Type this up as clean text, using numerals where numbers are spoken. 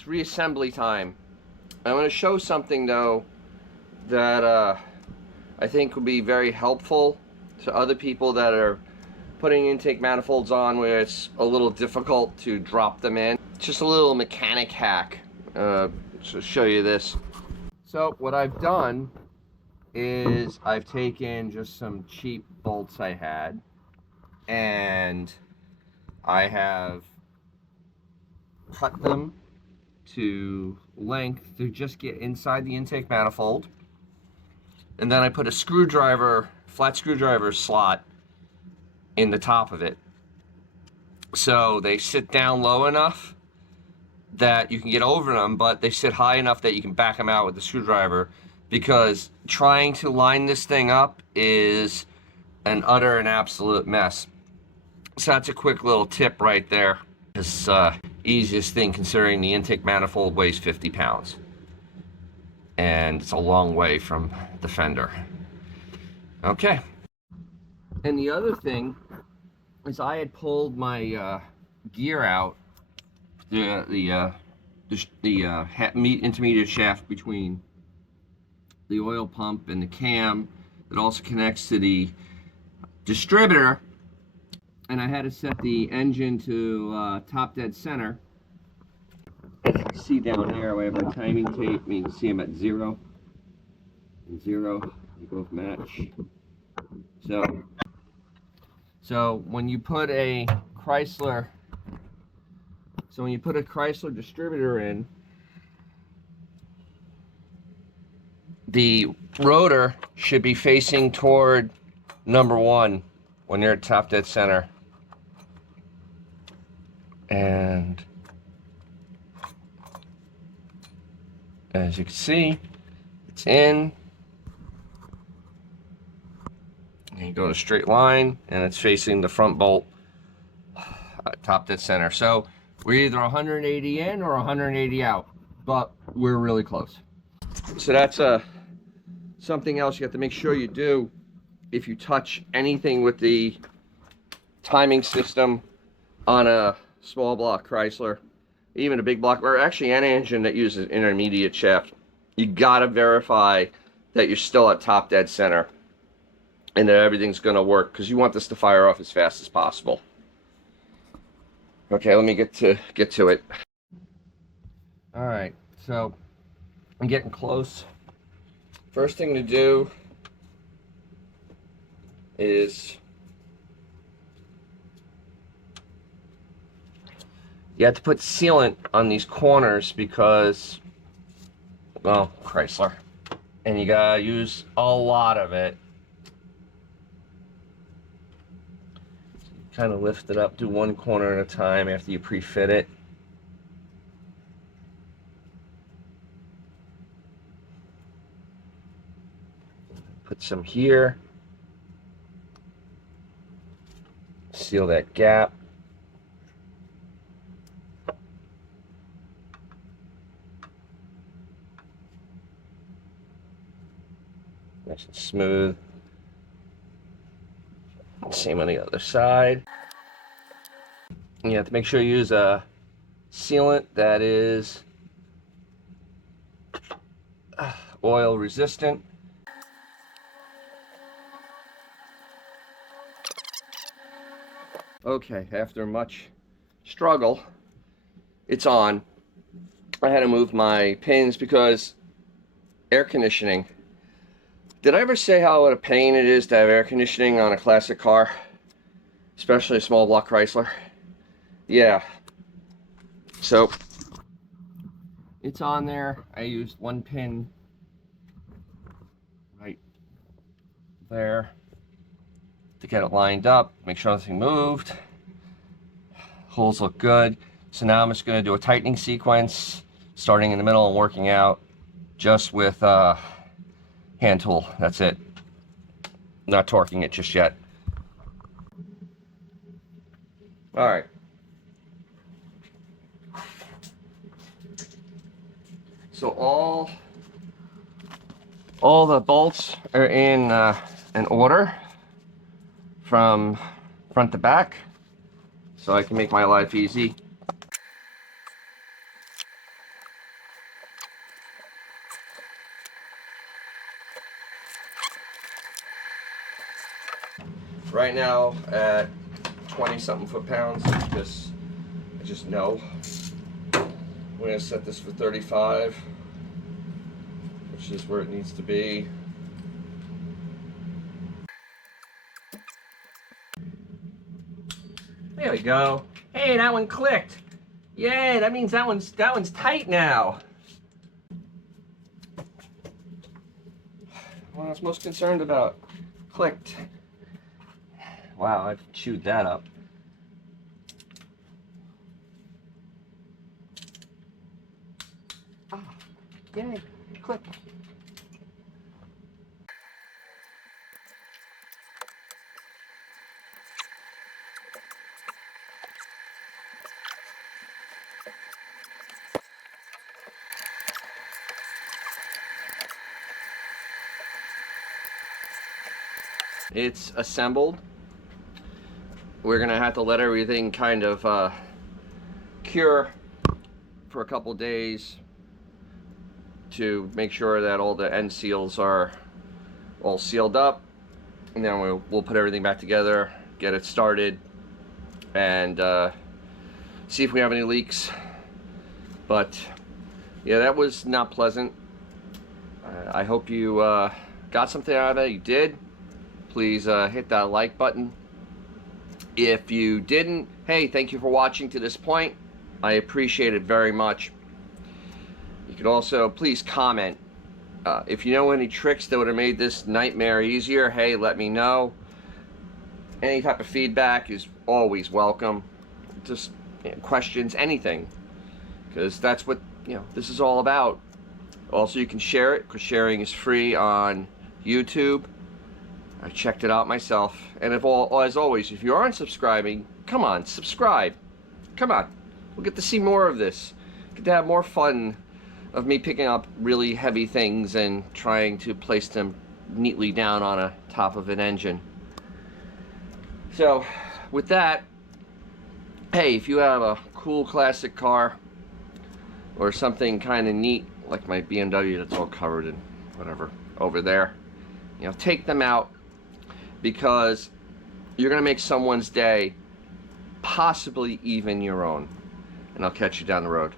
it's reassembly time. I'm going to show something though that I think will be very helpful to other people that are putting intake manifolds on where it's a little difficult to drop them in. It's just a little mechanic hack. To show you this. So what I've done is I've taken just some cheap bolts I had, and I have cut them to length to just get inside the intake manifold, and then I put a screwdriver, flat screwdriver slot in the top of it, so they sit down low enough that you can get over them, but they sit high enough that you can back them out with the screwdriver, because trying to line this thing up is an utter and absolute mess. So that's a quick little tip right there. It's easiest thing considering the intake manifold weighs 50 pounds. And it's a long way from the fender. Okay. And the other thing is I had pulled my gear out, the intermediate shaft between the oil pump and the cam that also connects to the distributor, and I had to set the engine to top dead center. As you can see down here, we have our timing tape. You can see them at 0 and 0. They both match. So when you put a Chrysler distributor in, the rotor should be facing toward number 1 when you're at top dead center. And as you can see, it's in. And you go to straight line, and it's facing the front bolt, top dead center. So we're either 180 in or 180 out, but we're really close. So that's something else you have to make sure you do if you touch anything with the timing system on a small block Chrysler, even a big block, or actually any engine that uses intermediate shaft. You gotta verify that you're still at top dead center and that everything's gonna work, because you want this to fire off as fast as possible. Okay, let me get to it. All right, so I'm getting close. First thing to do is you have to put sealant on these corners because, well, Chrysler, and you gotta use a lot of it. Kind of lift it up, do one corner at a time after you pre-fit it. Put some here. Seal that gap. Nice and smooth. Same on the other side. And you have to make sure you use a sealant that is oil resistant. Okay, after much struggle, it's on. I had to move my pins because air conditioning. Did I ever say how what a pain it is to have air conditioning on a classic car? Especially a small block Chrysler? Yeah. So, it's on there. I used one pin right there to get it lined up, make sure nothing moved. Holes look good. So now I'm just going to do a tightening sequence, starting in the middle and working out just with hand tool. That's it. Not torquing it just yet. All right. So all the bolts are in order from front to back, so I can make my life easy. right now at 20-something foot-pounds, because I just know. We're going to set this for 35, which is where it needs to be. There we go. Hey, that one clicked. Yay, that means that one's tight now. What I was most concerned about. Clicked. Wow, I've chewed that up. Ah, yay, click. It's assembled. We're gonna have to let everything kind of cure for a couple days to make sure that all the end seals are all sealed up, and then we'll put everything back together, get it started, and see if we have any leaks. But yeah, that was not pleasant. I hope you got something out of it. You did. Please hit that like button. If you didn't, hey, thank you for watching to this point. I appreciate it very much. You could also please comment. If you know any tricks that would have made this nightmare easier, hey, let me know. Any type of feedback is always welcome. Just questions, anything, because that's what this is all about. Also, you can share it, because sharing is free on YouTube. I checked it out myself. And as always, if you aren't subscribing, come on, subscribe. Come on. We'll get to see more of this. Get to have more fun of me picking up really heavy things and trying to place them neatly down on a top of an engine. So, with that, hey, if you have a cool classic car or something kind of neat like my BMW that's all covered in whatever over there, take them out, because you're gonna make someone's day, possibly even your own. And I'll catch you down the road.